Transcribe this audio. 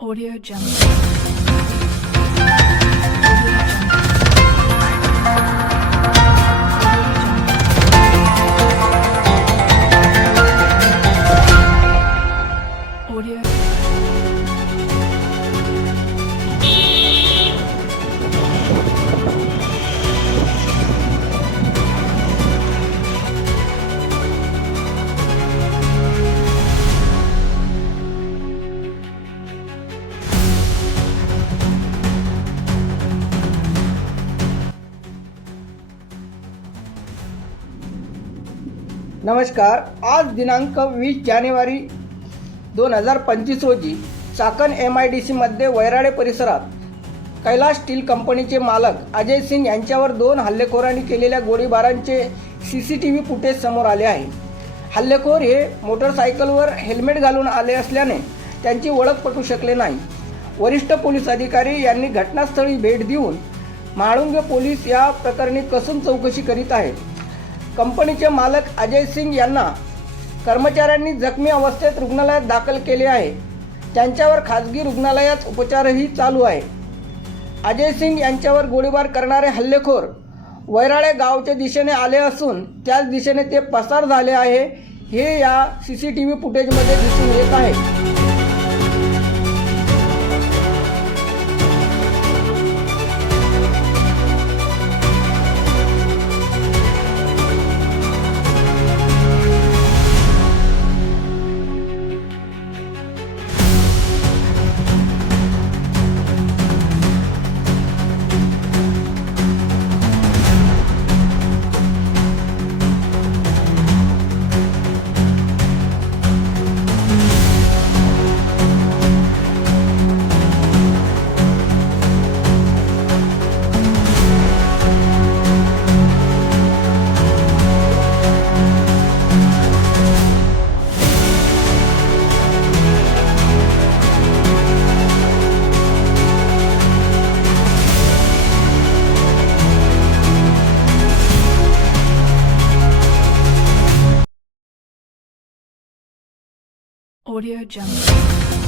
Audio Jungle. Audio. नमस्कार. आज दिनांक 20 जानेवारी 2025 रोजी चाकण MIDC मध्ये वैराळे परिसरात कैलास स्टील कंपनीचे मालक अजय सिंग यांच्यावर 2 हल्लेखोरांनी केलेल्या गोळीबारांचे CCTV फुटेज समोर आले आहे. हल्लेखोर हे मोटरसायकलवर हेल्मेट घालून आले असल्याने त्यांची ओळख पटू शकले नाही. वरिष्ठ पोलीस अधिकारी यांनी घटनास्थळी भेट देऊन म्हाळुंगे पोलीस या प्रकरणी कसून चौकशी करीत आहेत. कंपनीचे मालक अजय सिंग यांना कर्मचाऱ्यांनी जखमी अवस्थेत रुग्णालयात दाखल केले आहे. त्यांच्यावर खाजगी रुग्णालयात उपचारही चालू आहे. अजय सिंग यांच्यावर गोळीबार करणारे हल्लेखोर वैराळे गावच्या दिशेने आले असून त्याच दिशेने ते पसार झाले आहे हे या CCTV फुटेजमध्ये दिसून येत आहे. Audio Jungle.